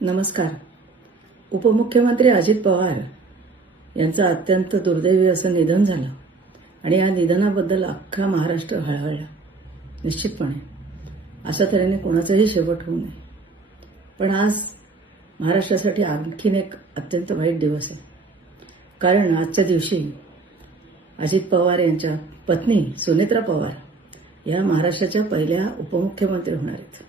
नमस्कार. उपमुख्यमंत्री अजित पवार यांचं अत्यंत दुर्दैवी असं निधन झालं आणि या निधनाबद्दल अख्खा महाराष्ट्र हळहळला. निश्चितपणे अशा तऱ्हेने कोणाचाही शेवट होऊ नये. पण आज महाराष्ट्रासाठी आणखीन एक अत्यंत वाईट दिवस आहे. कारण आजच्या दिवशी अजित पवार यांच्या पत्नी सुनेत्रा पवार या महाराष्ट्राच्या पहिल्या उपमुख्यमंत्री होणार आहेत.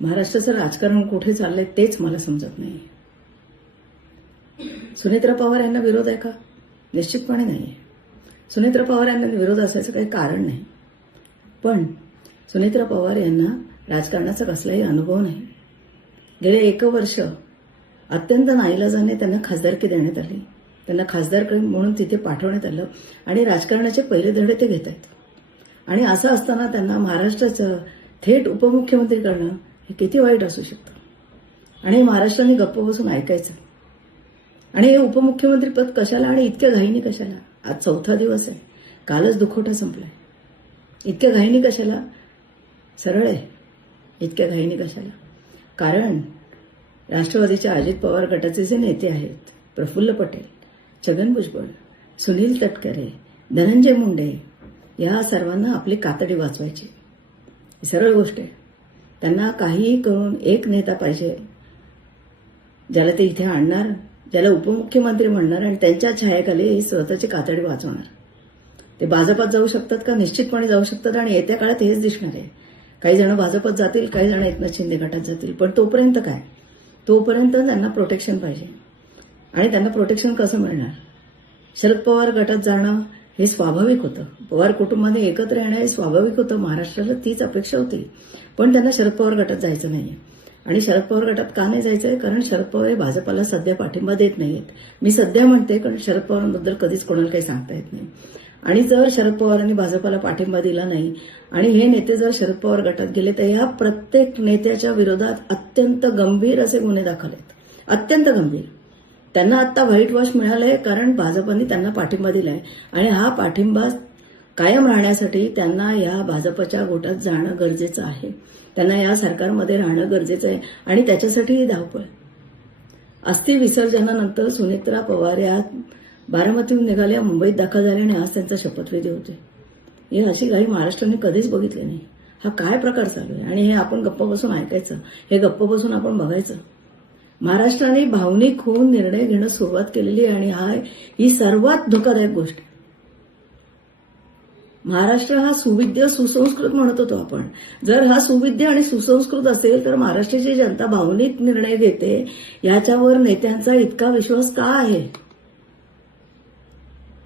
महाराष्ट्राचं राजकारण कुठे चाललंय तेच मला समजत नाही. सुनेत्रा पवार यांना विरोध आहे का? निश्चितपणे नाही. सुनेत्रा पवार यांना विरोध असायचं काही कारण नाही. पण सुनेत्रा पवार यांना राजकारणाचा कसलाही अनुभव नाही. गेले 1 वर्ष अत्यंत नाईलाजाने त्यांना खासदारकी देण्यात आली. त्यांना खासदार म्हणून तिथे पाठवण्यात आलं आणि राजकारणाचे पहिले धडे ते घेत आहेत. आणि असं असताना त्यांना महाराष्ट्राचं थेट उपमुख्यमंत्री करणं हे किती वाईट असू शकतं. आणि महाराष्ट्राने गप्प बसून ऐकायचं. आणि हे उपमुख्यमंत्री पद कशाला आणि इतक्या घाईनी कशाला? आज 4था दिवस आहे. कालच दुखवटा संपलाय. इतक्या घाईनी कशाला? सरळ आहे. इतक्या घाईनी कशाला? कारण राष्ट्रवादीच्या अजित पवार गटाचे जे नेते आहेत, प्रफुल्ल पटेल, छगन भुजबळ, सुनील तटकरे, धनंजय मुंडे, या सर्वांना आपली कातडी वाचवायची. सरळ गोष्ट आहे. त्यांना काहीही करून एक नेता पाहिजे ज्याला ते इथे आणणार, ज्याला उपमुख्यमंत्री म्हणणार आणि त्यांच्या छायाखाली स्वतःची कातडी वाचवणार. ते भाजपात जाऊ शकतात का? निश्चितपणे जाऊ शकतात आणि येत्या काळात हेच दिसणार आहे. काही जण भाजपात जातील, काही जण एकनाथ शिंदे गटात जातील. पण तोपर्यंत काय? तोपर्यंत त्यांना प्रोटेक्शन पाहिजे. आणि त्यांना प्रोटेक्शन कसं मिळणार? शरद पवार गटात जाणं हे स्वाभाविक होतं. पवार कुटुंबाने एकत्र येणं हे स्वाभाविक होतं. महाराष्ट्राला तीच अपेक्षा होती. पण त्यांना शरद पवार गटात जायचं नाहीये. आणि शरद पवार गटात का नाही जायचंय? कारण शरद पवार हे भाजपाला सध्या पाठिंबा देत नाहीयेत. मी सध्या म्हणते, कारण शरद पवारांबद्दल कधीच कोणाला काही सांगता येत नाही. आणि जर शरद पवारांनी भाजपाला पाठिंबा दिला नाही आणि हे नेते जर शरद पवार गटात गेले तर या प्रत्येक नेत्याच्या विरोधात अत्यंत गंभीर असे गुन्हे दाखल आहेत. अत्यंत गंभीर. त्यांना आता व्हाईट वॉश मिळालंय कारण भाजपाने त्यांना पाठिंबा दिलाय. आणि हा पाठिंबा कायम राहण्यासाठी त्यांना या भाजपच्या गोटात जाणं गरजेचं आहे. त्यांना या सरकारमध्ये राहणं गरजेचं आहे. आणि त्याच्यासाठी ही धावपळ. अस्थि विसर्जनानंतर सुनेत्रा पवार या बारामतीहून निघाल्या, मुंबईत दाखल झाल्या आणि आज त्यांचा शपथविधी होते. ही अशी घाई महाराष्ट्राने कधीच बघितली नाही. हा काय प्रकार चालू आहे? आणि हे आपण गप्प बसून ऐकायचं, हे गप्प बसून आपण बघायचं. महाराष्ट्राने भावनिक होऊन निर्णय घेणं सुरुवात केलेली आहे आणि ही सर्वात धोकादायक गोष्ट आहे. महाराष्ट्र हा सुविद्य सुसंस्कृत म्हणत होतो आपण. जर हा सुविद्य आणि सुसंस्कृत असेल तर महाराष्ट्राची जनता भावनिक निर्णय घेते. याच्यावर नेत्यांचा इतका विश्वास का आहे?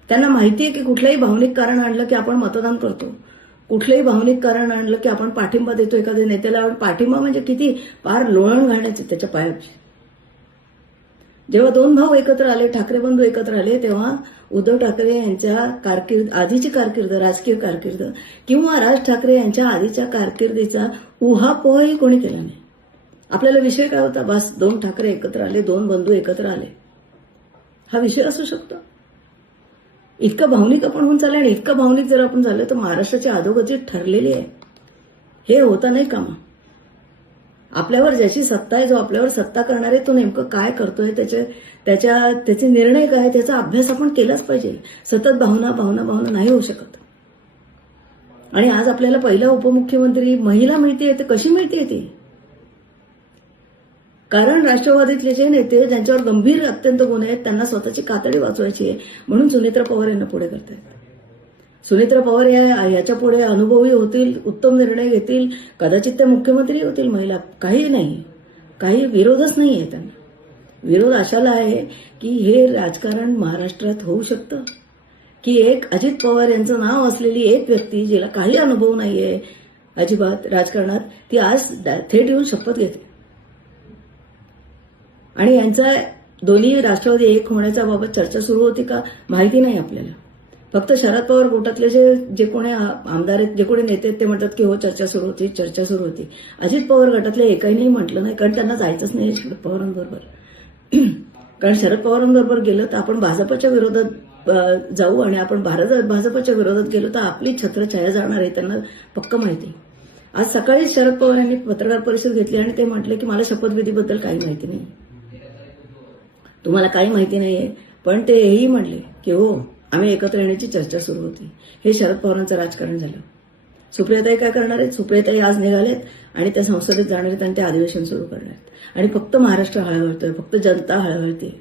त्यांना माहिती आहे की कुठलंही भावनिक कारण आणलं की आपण मतदान करतो. कुठलंही भावनिक कारण आणलं की आपण पाठिंबा देतो एखाद्या नेत्याला. पाठिंबा म्हणजे किती पार लोळण घालण्याचे त्याच्या पायाची. जेव्हा 2 भाऊ एकत्र आले, ठाकरे बंधू एकत्र आले, तेव्हा उद्धव ठाकरे यांच्या आधीची कारकीर्द, राजकीय कारकीर्द किंवा राज ठाकरे यांच्या आधीच्या कारकिर्दीचा उहापोहही कोणी केला नाही. आपल्याला विषय काय होता? बस 2 ठाकरे एकत्र आले, 2 बंधू एकत्र आले. हा विषय असू शकतो? इतकं भावनिक आपण होऊन चाललं. आणि इतकं भावनिक जर आपण झालं तर महाराष्ट्राची अधोगती ठरलेली आहे. हे होता नाही कामा. आपल्यावर ज्याची सत्ता आहे, जो आपल्यावर सत्ता करणार आहे, तो नेमकं काय करतोय, त्याचे निर्णय काय, त्याचा अभ्यास आपण केलाच पाहिजे. सतत भावना भावना भावना नाही होऊ शकत. आणि आज आपल्याला पहिला उपमुख्यमंत्री महिला मिळतेय. ते कशी मिळतेय ती? कारण राष्ट्रवादीतले जे नेते ज्यांच्यावर गंभीर अत्यंत गुन्हे आहेत त्यांना स्वतःची कातडी वाचवायची आहे म्हणून सुनेत्रा पवार यांना पुढे करतायत. सुनेत्रा पवार याच्या पुढे अनुभवी होतील, उत्तम निर्णय घेतील, कदाचित त्या मुख्यमंत्री होतील महिला. काही नाही, काही विरोधच नाही आहे त्यांना. विरोध अशाला आहे की हे राजकारण महाराष्ट्रात होऊ शकतं की एक अजित पवार यांचं नाव असलेली एक व्यक्ती, जिला काही अनुभव नाहीये अजिबात राजकारणात, ती आज थेट येऊन शपथ घेते. आणि यांचा दोन्ही राष्ट्रवादी एक होण्याच्या बाबत चर्चा सुरू होती का माहिती नाही आपल्याला. फक्त शरद पवार गोटातले जे कोणी आमदार आहेत, जे कोणी नेते आहेत, ते म्हणतात की हो चर्चा सुरू होती, चर्चा सुरू होती. अजित पवार गटातले एकही म्हटलं नाही, कारण त्यांना जायचंच नाही शरद पवारांबरोबर. कारण शरद पवारांबरोबर गेलं तर आपण भाजपच्या विरोधात जाऊ आणि आपण भाजपच्या विरोधात गेलो तर आपली छत्रछाया जाणार आहे, त्यांना पक्क माहिती. आज सकाळी शरद पवार यांनी पत्रकार परिषद घेतली आणि ते म्हटले की मला शपथविधीबद्दल काही माहिती नाही, तुम्हाला काही माहिती नाहीये. पण ते हेही म्हणले की हो आम्ही एकत्र येण्याची चर्चा सुरू होती. हे शरद पवारांचं राजकारण झालं. सुप्रियाताई काय करणार आहेत? सुप्रियाताई आज निघालेत आणि त्या संसदेत जाणार आहेत आणि ते अधिवेशन सुरू करणार आहेत आणि फक्त महाराष्ट्र हळहळतोय, फक्त जनता हळहळते.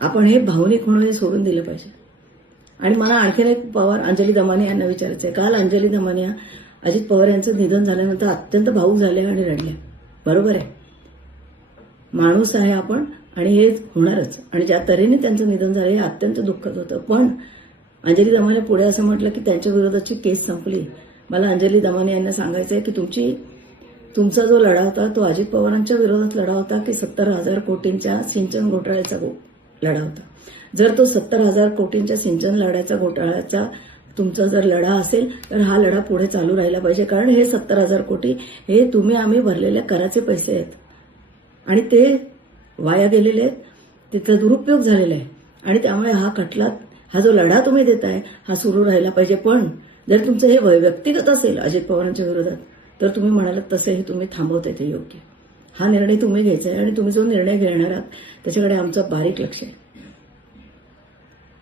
आपण हे भावनिक होणं हे सोडून दिलं पाहिजे. आणि मला आणखीन एक पवार अंजली दमानिया यांना विचारायचं आहे. काल अंजली दमानिया अजित पवार यांचं निधन झाल्यानंतर अत्यंत भावूक झाल्या आणि रडल्या. बरोबर आहे, माणूस आहे आपण आणि हे होणारच. आणि ज्या तऱ्हेने त्यांचं निधन झालं हे अत्यंत दुःखद होतं. पण अंजली दमानिया पुढे असं म्हटलं की त्यांच्या विरोधाची केस संपली. मला अंजली दमानिया यांना सांगायचं आहे की तुमचा जो लढा होता तो अजित पवारांच्या विरोधात लढा होता की 70,000 कोटींच्या सिंचन घोटाळ्याचा लढा होता. जर तो 70,000 कोटींच्या सिंचन लढ्याचा घोटाळ्याचा तुमचा जर लढा असेल तर हा लढा पुढे चालू राहिला पाहिजे. कारण हे 70,000 कोटी हे तुम्ही आम्ही भरलेल्या कराचे पैसे आहेत आणि ते वाया गेलेले आहेत, तिथला दुरुपयोग झालेला आहे. आणि त्यामुळे हा जो लढा तुम्ही देताय हा सुरू राहिला पाहिजे. पण जर तुमचं हे व्यक्तिगत असेल अजित पवारांच्या विरोधात तर तुम्ही म्हणालात तसे हे तुम्ही थांबवताय ते योग्य. हा निर्णय तुम्ही घ्यायचा आहे आणि तुम्ही जो निर्णय घेणार आहात त्याच्याकडे आमचं बारीक लक्ष आहे.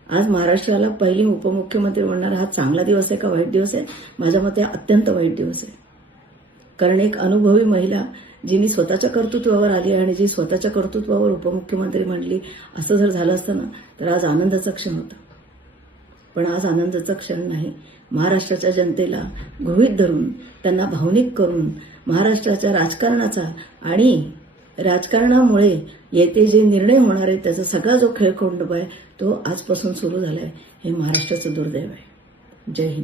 आज महाराष्ट्राला पहिली उपमुख्यमंत्री म्हणणारा हा चांगला दिवस आहे का वाईट दिवस आहे? माझ्या मते अत्यंत वाईट दिवस आहे. कारण एक अनुभवी महिला जिनी स्वतःच्या कर्तृत्वावर आली आणि जी स्वतःच्या कर्तृत्वावर उपमुख्यमंत्री म्हणली, असं जर झालं असतं ना तर आज आनंदाचा क्षण होता. पण आज आनंदाचा क्षण नाही. महाराष्ट्राच्या जनतेला गृहीत धरून त्यांना भावनिक करून महाराष्ट्राच्या राजकारणाचा आणि राजकारणामुळे येथे जे निर्णय होणार आहेत त्याचा सगळा जो खेळखंडोबा आहे तो आजपासून सुरू झालाय. हे महाराष्ट्राचं दुर्दैव आहे. जय हिंद.